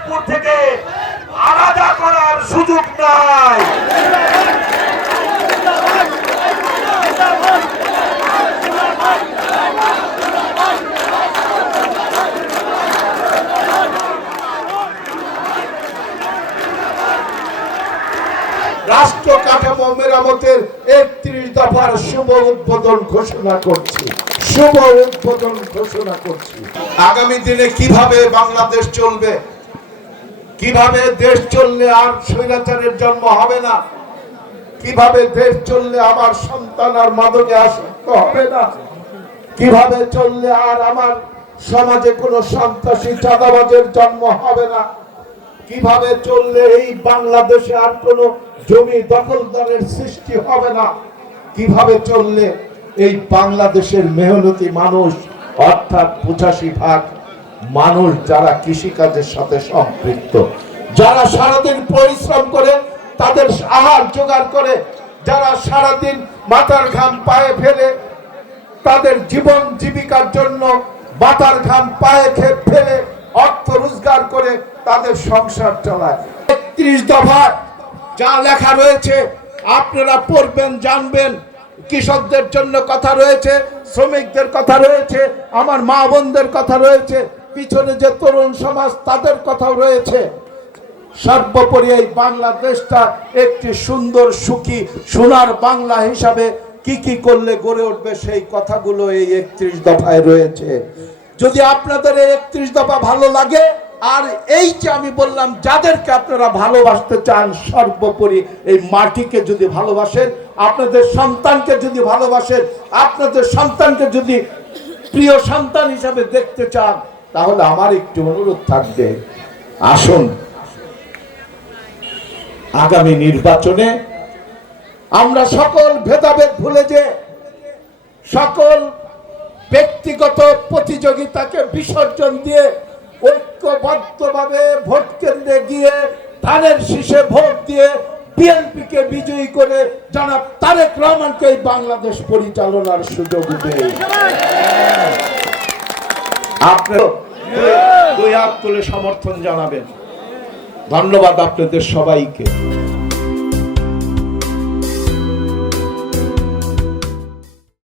দৌলতপুর থেকে আলাদা করার সুযোগ নাই। রাষ্ট্র কাঠামো মেরামতের একত্রিশ দফার শুভ উদ্বোধন ঘোষণা করছি। শুভ উদ্বোধন ঘোষণা করছি। আগামী দিনে কীভাবে বাংলাদেশ চলবে কীভাবে দেশ চললে আর স্বৈরাচারের জন্ম হবে না? কীভাবে দেশ চললে আমার সন্তান আর মাদকে আসক্ত হবে না? কীভাবে চললে আর আমার সমাজে কোনো সন্ত্রাসী চাঁদাবাজের জন্ম হবে না? কীভাবে চললে এই বাংলাদেশে আর কোনো জমি দখলদারের সৃষ্টি হবে না? কীভাবে চললে এই বাংলাদেশের মেহনতি মানুষ অর্থাৎ পঁচাশি ভাগ মানুষ যারা কৃষিকাজের সাথে সম্পৃক্ত, যারা সারাদিন পরিশ্রম করে, তাদের আহার জোগাড় করে, যারা সারাদিন মাথার ঘাম পায়ে ফেলে, তাদের জীবন জীবিকার জন্য মাথার ঘাম পায়ে ফেলে, অর্থ রোজগার করে তাদের সংসার চালায়। একত্রিশ দফা যা লেখা রয়েছে, আপনারা পড়বেন, জানবেন, কৃষকদের জন্য কথা রয়েছে, শ্রমিকদের কথা রয়েছে, আমার মা বোনদের কথা রয়েছে পিছনে যে তরুণ সমাজ তাদের কথাও রয়েছে। সর্বোপরি এই বাংলাদেশটা একটি সুন্দর, সুখী, সোনার বাংলা হিসাবে কি কি করলে গড়ে উঠবে সেই কথাগুলো এই একত্রিশ দফায় রয়েছে। যদি আপনাদের এই একত্রিশ দফা ভালো লাগে, আর এই যে আমি বললাম, যাদেরকে আপনারা ভালোবাসতে চান, সর্বোপরি এই মাটিকে যদি ভালোবাসেন, আপনাদের সন্তানকে যদি ভালোবাসেন, আপনাদের সন্তানকে যদি প্রিয় সন্তান হিসাবে দেখতে চান তাহলে আমার একটু অনুরোধ থাকবে। আসুন। আগামী নির্বাচনে আমরা সকল ভেদাভেদ ভুলে যে সকল ব্যক্তিগত প্রতিযোগিতাকে বিসর্জন দিয়ে ঐক্যবদ্ধভাবে ভোট কেন্দ্রে গিয়ে ধানের শীষে ভোট দিয়ে বিএনপিকে বিজয়ী করে জনাব তারেক রহমানকে বাংলাদেশ পরিচালনার সুযোগ দেয়। আপনার সমর্থন জানাবেন। ধন্যবাদ আপনাদের সবাইকে।